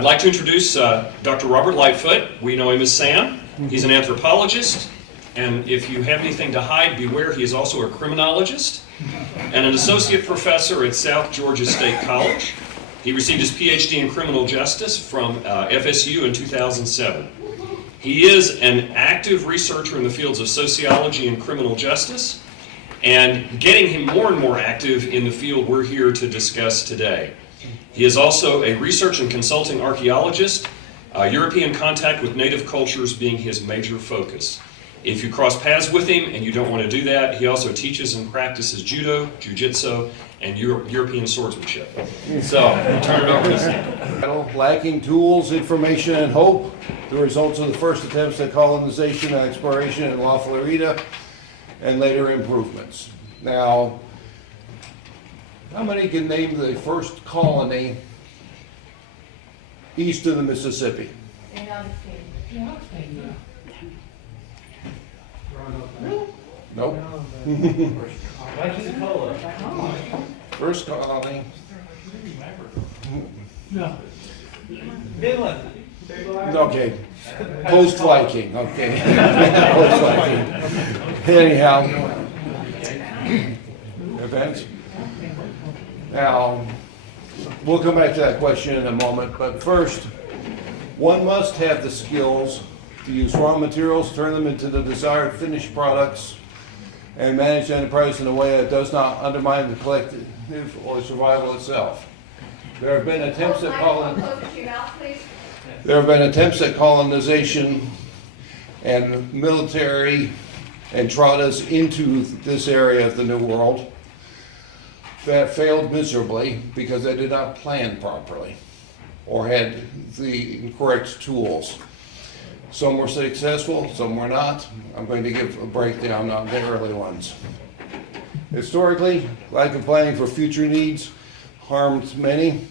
I'd like to introduce Dr. Robert Lightfoot. We know him as Sam. He's an anthropologist, and if you have anything to hide, beware, he is also a criminologist and an associate professor at South Georgia State College. He received his PhD in criminal justice from FSU in 2007. He is an active researcher in the fields of sociology and criminal justice, and getting him more and more active in the field we're here to discuss today. He is also a research and consulting archaeologist, European contact with native cultures being his major focus. If you cross paths with him and you don't want to do that, he also teaches and practices judo, jiu-jitsu, and European swordsmanship. So, I'll turn it over to Sam. Lacking tools, information, and hope, the results of the first attempts at colonization and exploration in La Florida, and later improvements. Now, how many can name the first colony east of the Mississippi? Nope. First colony. No. Midland. Okay. Post-Viking. Okay. Post-Viking. Anyhow. Events. Now, we'll come back to that question in a moment, but first, one must have the skills to use raw materials, turn them into the desired finished products, and manage the enterprise in a way that does not undermine the collective or survival itself. There have been attempts at colonization and military entradas into this area of the New World that failed miserably because they did not plan properly or had the correct tools. Some were successful, some were not. I'm going to give a breakdown on the early ones. Historically, lack of planning for future needs harmed many.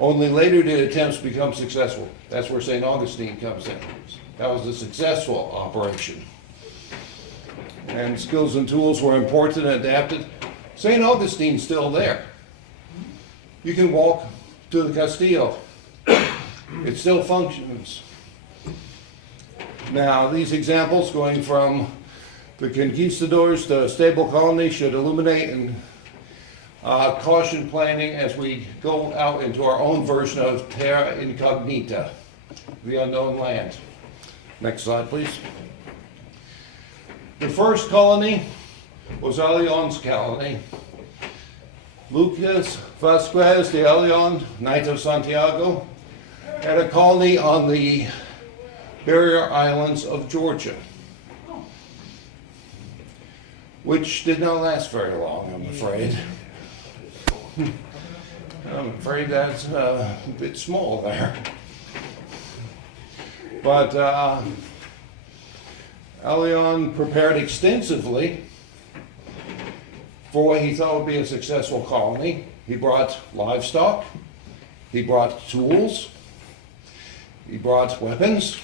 Only later did attempts become successful. That's where St. Augustine comes in. That was a successful operation. And skills and tools were imported and adapted. St. Augustine's still there. You can walk to the Castillo. It still functions. Now, these examples going from the conquistadors to stable colony should illuminate and caution planning as we go out into our own version of terra incognita, the unknown land. Next slide, please. The first colony was ALLYÓN's colony. Lucas VASQUEZ de ALLYÓN, Knight of Santiago, had a colony on the barrier islands of Georgia, which did not last very long, I'm afraid. I'm afraid that's a bit small there. But ALLYÓN prepared extensively for what he thought would be a successful colony. He brought livestock, he brought tools, he brought weapons,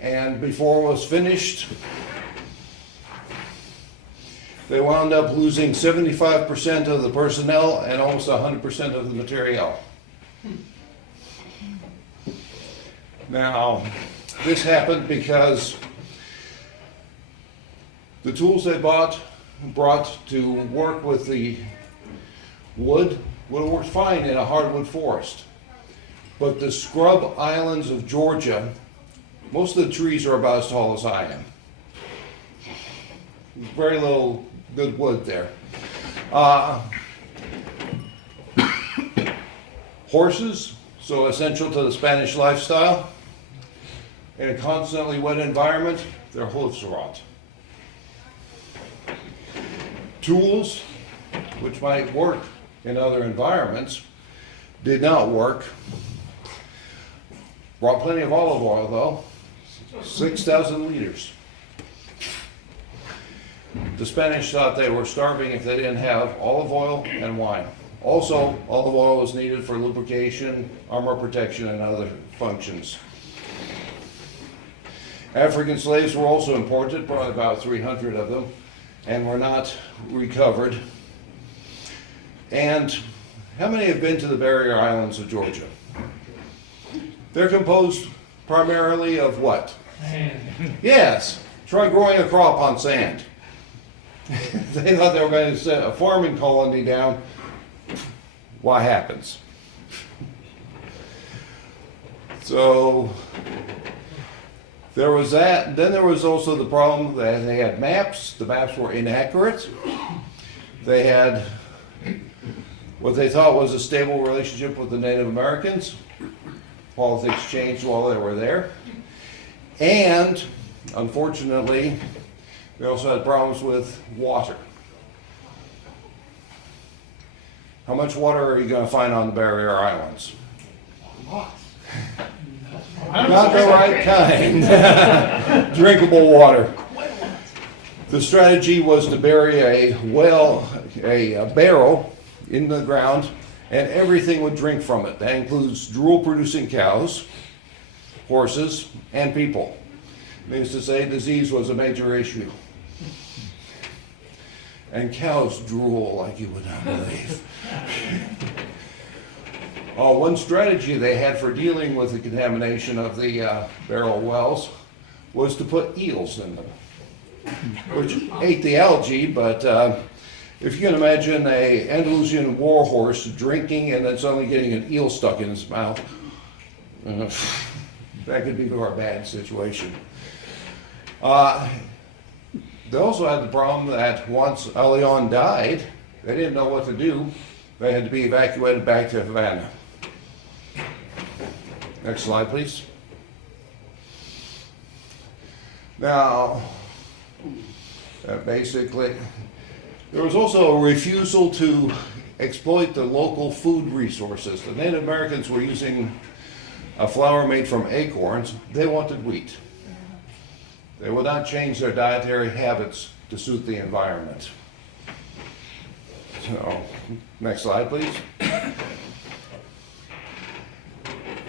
and before it was finished, they wound up losing 75% of the personnel and almost 100% of the materiel. Now, this happened because the tools they brought to work with the wood would have worked fine in a hardwood forest. But the scrub islands of Georgia, most of the trees are about as tall as I am. Very little good wood there. Horses, so essential to the Spanish lifestyle. In a constantly wet environment, their hoofs rot. Tools, which might work in other environments, did not work. Brought plenty of olive oil though, 6,000 liters. The Spanish thought they were starving if they didn't have olive oil and wine. Also, olive oil was needed for lubrication, armor protection, and other functions. African slaves were also imported, probably about 300 of them, and were not recovered. And How many have been to the barrier islands of Georgia? They're composed primarily of what? Sand. Yes, try growing a crop on sand. They thought they were going to set a farming colony down. What happens? So there was that. Then there was also the problem that they had maps. The maps were inaccurate. They had what they thought was a stable relationship with the Native Americans. Politics changed while they were there. And unfortunately, we also had problems with water. How much water are you going to find on the barrier islands? Not the right kind. Drinkable water. The strategy was to bury a barrel in the ground, and everything would drink from it. That includes drool-producing cows, horses, and people. Means to say disease was a major issue. And cows drool like you would not believe. One strategy they had for dealing with the contamination of the barrel wells was to put eels in them, which ate the algae, but if you can imagine a Andalusian war horse drinking and then suddenly getting an eel stuck in his mouth, that could be a very bad situation. They also had the problem that once ALLYÓN died, they didn't know what to do. They had to be evacuated back to Havana. Next slide, please. Now, basically, there was also a refusal to exploit the local food resources. The Native Americans were using a flour made from acorns. They wanted wheat. They would not change their dietary habits to suit the environment. So, next slide, please.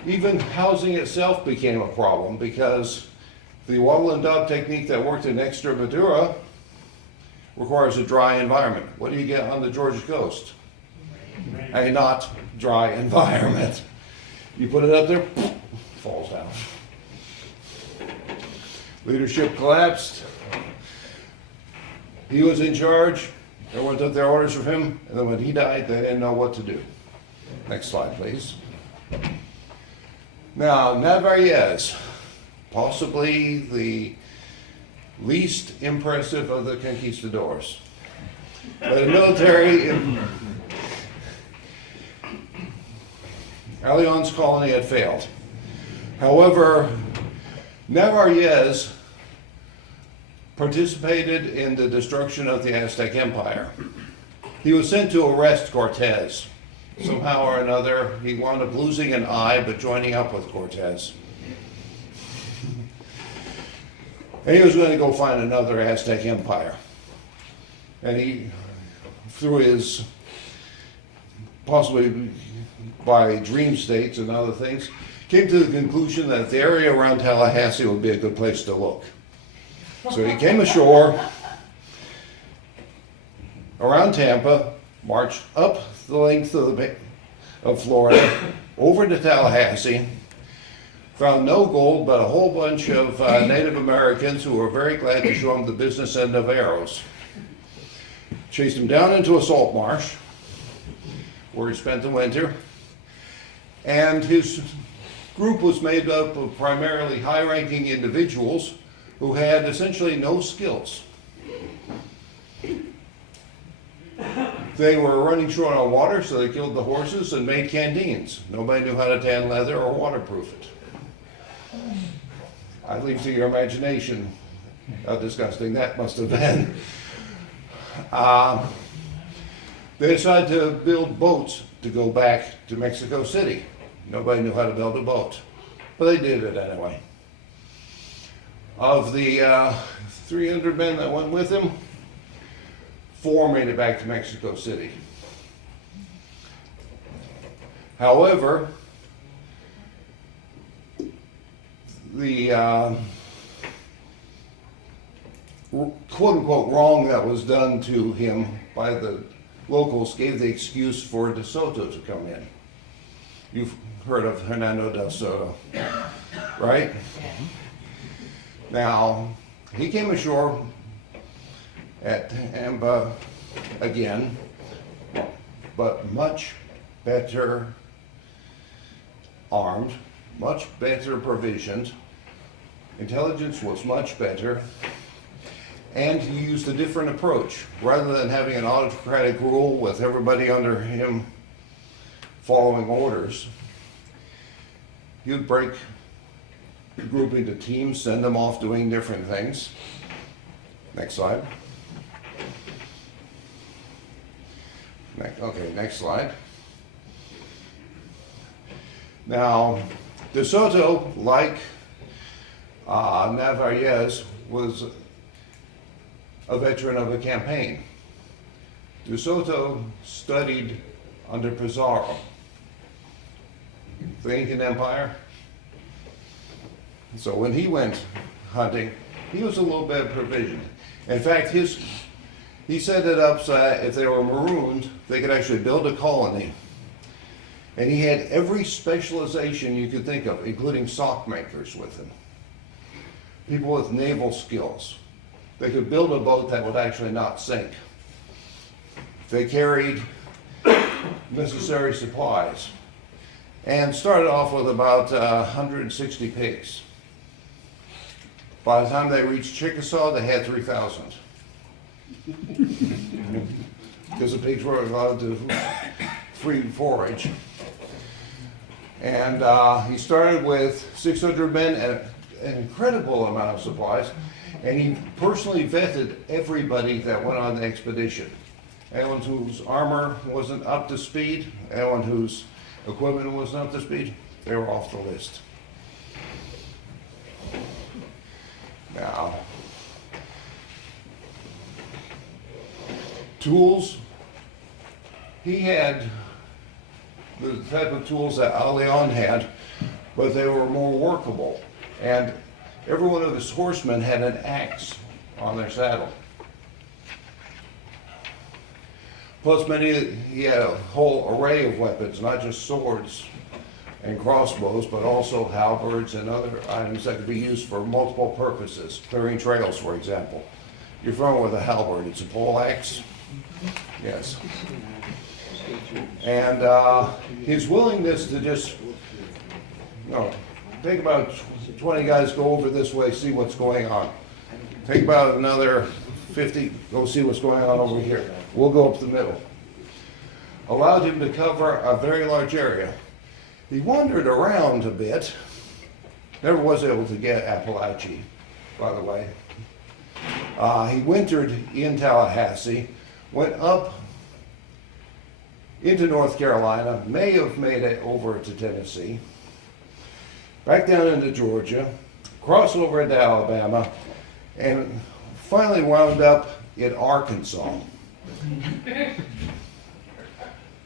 Even housing itself became a problem because the wattle and dove technique that worked in Extremadura requires a dry environment. What do you get on the Georgia coast? A not dry environment. You put it up there, falls down. Leadership collapsed. He was in charge. Everyone took their orders from him, and then when he died, they didn't know what to do. Next slide, please. Now, NARVAEZ, possibly the least impressive of the conquistadors. But the military, ALLYÓN's colony had failed. However, NARVAEZ participated in the destruction of the Aztec Empire. He was sent to arrest Cortez. Somehow or another, he wound up losing an eye, but joining up with Cortez. And he was going to go find another Aztec empire. And he, through his, possibly by dream states and other things, came to the conclusion that the area around Tallahassee would be a good place to look. So he came ashore around Tampa, marched up the length of Florida, over to Tallahassee, found no gold, but a whole bunch of Native Americans who were very glad to show him the business end of arrows. Chased him down into a salt marsh, where he spent the winter, and his group was made up of primarily high-ranking individuals who had essentially no skills. They were running short on water, so they killed the horses and made canteens. Nobody knew how to tan leather or waterproof it. I leave to your imagination how disgusting that must have been. They decided to build boats to go back to Mexico City. Nobody knew how to build a boat, but they did it anyway. Of the 300 men that went with him, 4 made it back to Mexico City. However, the quote-unquote wrong that was done to him by the locals gave the excuse for De Soto to come in. You've heard of Hernando de Soto, right? Now, he came ashore at Amba again, but much better armed, much better provisioned. Intelligence was much better, and he used a different approach. Rather than having an autocratic rule with everybody under him following orders, he would break the group into teams, send them off doing different things. Next slide. Okay, next slide. Now, De Soto, like NARVAEZ, was a veteran of a campaign. De Soto studied under Pizarro, the Incan Empire. So when he went hunting, he was a little bit provisioned. In fact, he set it up so that if they were marooned, they could actually build a colony. And he had every specialization you could think of, including sock makers with him. People with naval skills. They could build a boat that would actually not sink. They carried necessary supplies and started off with about 160 pigs. By the time they reached Chickasaw, they had 3,000. Because the pigs were allowed to free forage. And he started with 600 men and an incredible amount of supplies. And he personally vetted everybody that went on the expedition. Anyone whose armor wasn't up to speed, anyone whose equipment wasn't up to speed, they were off the list. Now, tools, he had the type of tools that ALLYÓN had, but they were more workable. And every one of his horsemen had an axe on their saddle. Plus he had a whole array of weapons, not just swords and crossbows, but also halberds and other items that could be used for multiple purposes, clearing trails, for example. You're familiar with a halberd, it's a pole axe. Yes. And his willingness to just, take about 20 guys, go over this way, see what's going on. Take about another 50, go see what's going on over here. We'll go up the middle. Allowed him to cover a very large area. He wandered around a bit. Never was able to get Appalachia, by the way. He wintered in Tallahassee, went up into North Carolina, may have made it over to Tennessee, back down into Georgia, crossed over into Alabama, and finally wound up in Arkansas,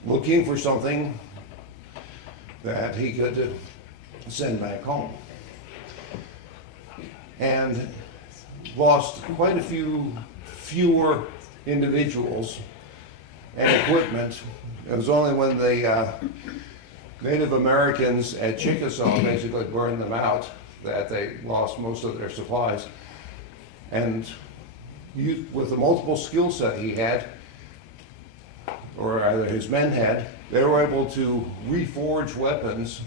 looking for something that he could send back home. And lost quite a fewer individuals and equipment. It was only when the Native Americans at Chickasaw basically burned them out that they lost most of their supplies. And with the multiple skill set he had, or either his men had, they were able to reforge weapons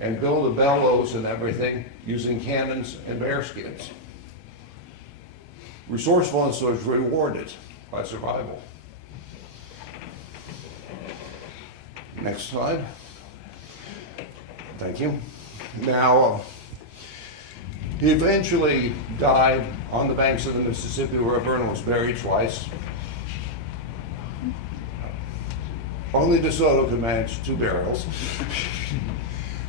and build the bellows and everything using cannons and bear skins. Resourcefulness was rewarded by survival. Next slide. Thank you. Now, he eventually died on the banks of the Mississippi River and was buried twice. Only De Soto could manage 2 burials.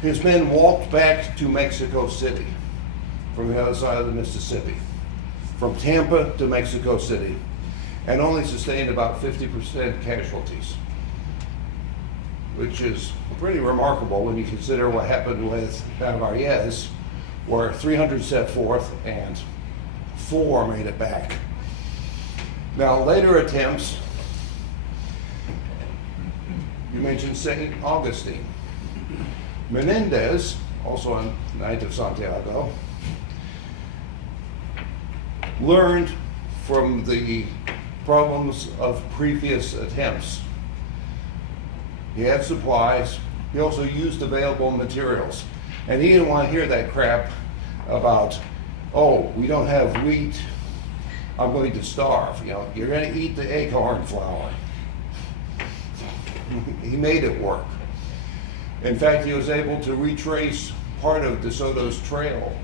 His men walked back to Mexico City from the other side of the Mississippi, from Tampa to Mexico City, and only sustained about 50% casualties, which is pretty remarkable when you consider what happened with NARVAEZ, where 300 set forth and 4 made it back. Now, later attempts mentioned St. Augustine. Menendez, also a Knight of Santiago, learned from the problems of previous attempts. He had supplies. He also used available materials. And he didn't want to hear that crap about, oh, we don't have wheat, I'm going to starve. You know, you're going to eat the acorn flour. He made it work. In fact, he was able to retrace part of DeSoto's trail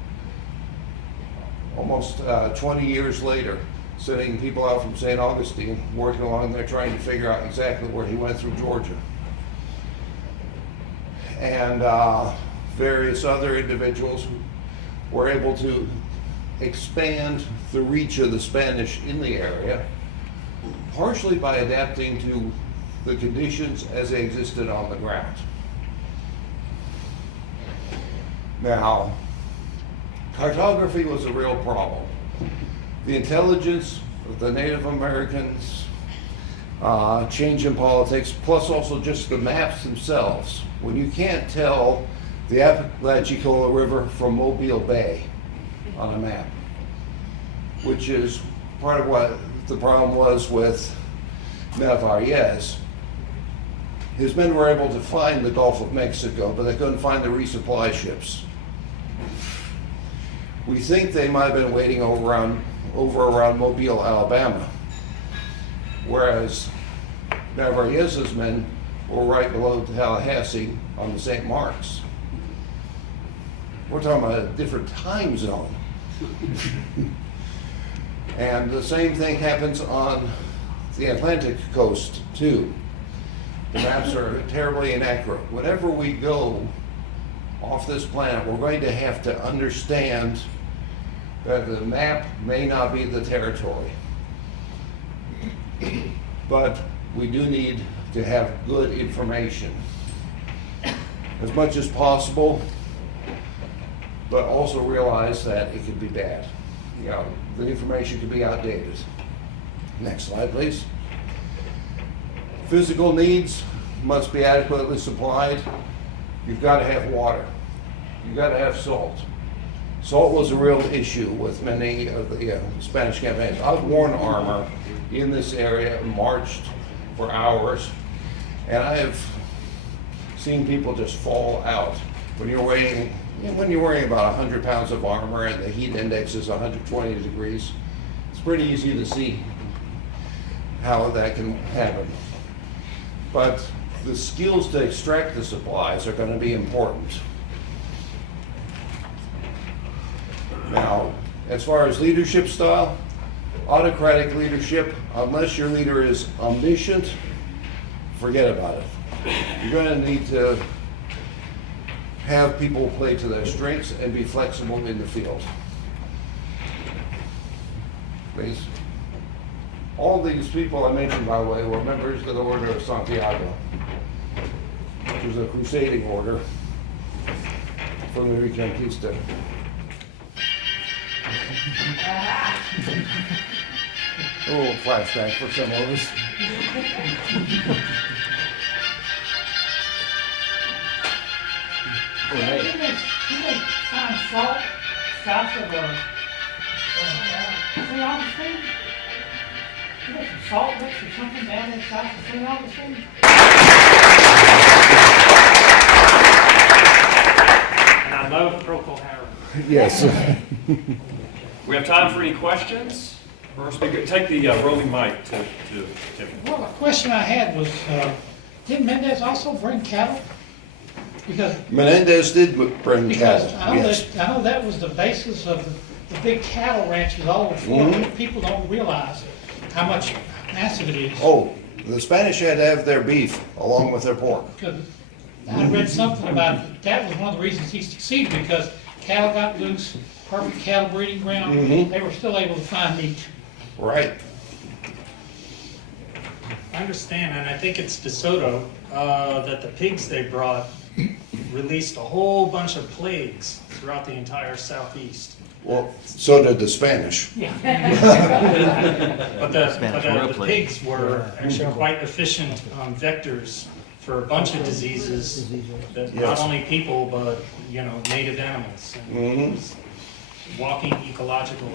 almost 20 years later, sending people out from St. Augustine, working along there trying to figure out exactly where he went through Georgia. And various other individuals were able to expand the reach of the Spanish in the area, partially by adapting to the conditions as they existed on the ground. Now, cartography was a real problem. The intelligence of the Native Americans, change in politics, plus also just the maps themselves. When you can't tell the Apalachicola River from Mobile Bay on a map, which is part of what the problem was with NARVAEZ. His men were able to find the Gulf of Mexico, but they couldn't find the resupply ships. We think they might have been waiting over around Mobile, Alabama, whereas NARVAEZ's men were right below Tallahassee on the St. Marks. We're talking about a different time zone. And the same thing happens on the Atlantic coast too. The maps are terribly inaccurate. Whenever we go off this planet, we're going to have to understand that the map may not be the territory. But we do need to have good information as much as possible, but also realize that it could be bad. You know, the information could be outdated. Next slide, please. Physical needs must be adequately supplied. You've got to have water. You've got to have salt. Salt was a real issue with many of the Spanish campaigns. I've worn armor in this area, marched for hours, and I have seen people just fall out. When you're wearing about 100 pounds of armor and the heat index is 120 degrees, it's pretty easy to see how that can happen. But the skills to extract the supplies are going to be important. Now, as far as leadership style, autocratic leadership, unless your leader is omniscient, forget about it. You're going to need to have people play to their strengths and be flexible in the field. Please. All these people I mentioned, by the way, were members of the Order of Santiago, which was a crusading order from the Reconquista. A little flashback for some of us. Didn't they find salt south of St. Augustine? You got some salt licks or something down there south of St. Augustine? And I love Procol Harum. Yes. We have time for any questions? First, take the roaming mic to Tim. Well, the question I had was, did Mendez also bring cattle? Because Menendez did bring cattle, I know yes. that, I know that was the basis of the big cattle ranches all over Florida. People don't realize how much massive it is. Oh, the Spanish had to have their beef along with their pork. Because I read something about, that was one of the reasons he succeeded, because cattle got loose, perfect cattle breeding ground, they were still able to find meat. Right. I understand, and I think it's DeSoto, that the pigs they brought released a whole bunch of plagues throughout the entire southeast. Well, so did the Spanish. But the pigs were actually quite efficient vectors for a bunch of diseases that not Yes. only people, but, native animals. And it was walking ecological.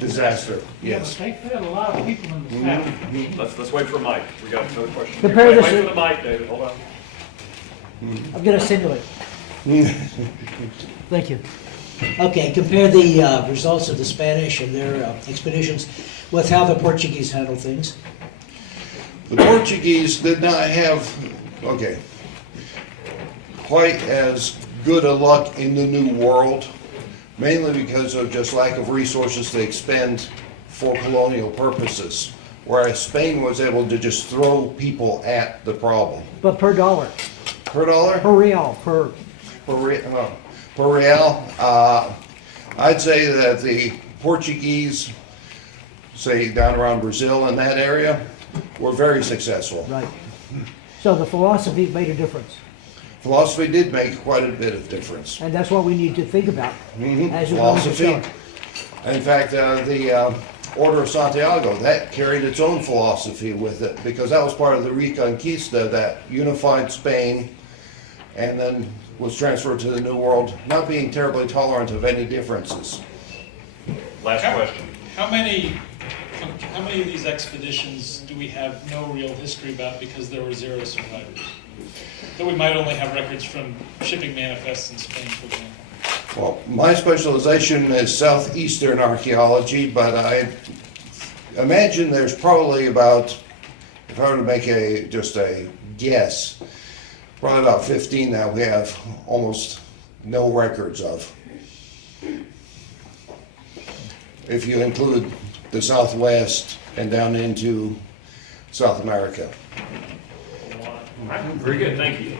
Disaster, Yeah, yes. but they fed a lot of people in the south. Let's wait for Mike. We got another question. Compare Wait this for to- the mic, David, hold on. I'm gonna simulate. Thank you. Okay, compare the results of the Spanish and their expeditions with how the Portuguese handled things. The Portuguese did not have, quite as good a luck in the New World, mainly because of just lack of resources to expend for colonial purposes, whereas Spain was able to just throw people at the problem. But per dollar, Per dollar? per real, per, Per real, I'd say that the Portuguese, say down around Brazil and that area, were very successful. right. So the philosophy made a difference. Philosophy did make quite a bit of difference. And that's what we need to think about as we go into Philosophy. sailing. In fact, the Order of Santiago, that carried its own philosophy with it, because that was part of the Reconquista that unified Spain and then was transferred to the New World, not being terribly tolerant of any differences. Last question. How many of these expeditions do we have no real history about because there were zero survivors? That we might only have records from shipping manifests in Spain, for example. Well, my specialization is southeastern archaeology, but I imagine there's probably about, if I were to make just a guess, probably about 15 that we have almost no records of. If you include the Southwest and down into South America. Very good, thank you.